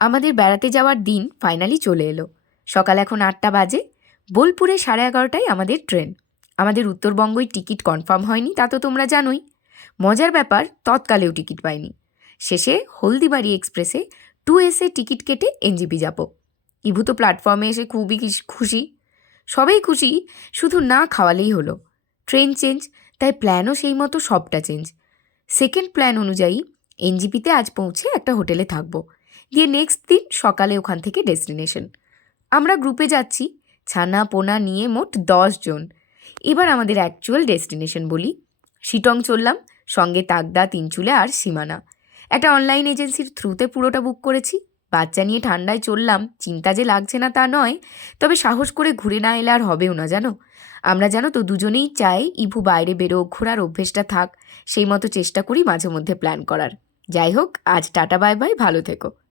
আমাদের বেড়াতে যাওয়ার দিন ফাইনালি চলে এলো। সকাল এখন ৮টা বাজে। বোলপুরে 11:30টায় আমাদের ট্রেন। আমাদের উত্তরবঙ্গই টিকিট কনফার্ম হয়নি, তা তো তোমরা জানোই। মজার ব্যাপার, তৎকালেও টিকিট পাইনি। শেষে হলদিবাড়ি এক্সপ্রেসে 2 এসে টিকিট কেটে এনজিপি যাব। ইভু তো প্ল্যাটফর্মে এসে খুবই খুশি। সবাই খুশি, শুধু না খাওয়ালেই হলো। ট্রেন চেঞ্জ, তাই প্ল্যানও সেই মতো সবটা চেঞ্জ। সেকেন্ড প্ল্যান অনুযায়ী এনজিপিতে আজ পৌঁছে একটা হোটেলে থাকবো, দিয়ে নেক্সট দিন সকালে ওখান থেকে ডেস্টিনেশন। আমরা গ্রুপে যাচ্ছি, ছানা পোনা নিয়ে মোট 10 জন। এবার আমাদের অ্যাকচুয়াল ডেস্টিনেশন বলি। শিটং চললাম, সঙ্গে তাগদা, তিনচুলে আর সীমানা। একটা অনলাইন এজেন্সির থ্রুতে পুরোটা বুক করেছি। বাচ্চা নিয়ে ঠান্ডায় চললাম, চিন্তা যে লাগছে না তা নয়, তবে সাহস করে ঘুরে না এলে আর হবেও না জানো। আমরা জানো তো দুজনেই চাই ইভু বাইরে বেরো, ঘোরার অভ্যেসটা থাক। সেই মতো চেষ্টা করি মাঝে মধ্যে প্ল্যান করার। যাই হোক, আজ টাটা বাই বাই, ভালো থেকো।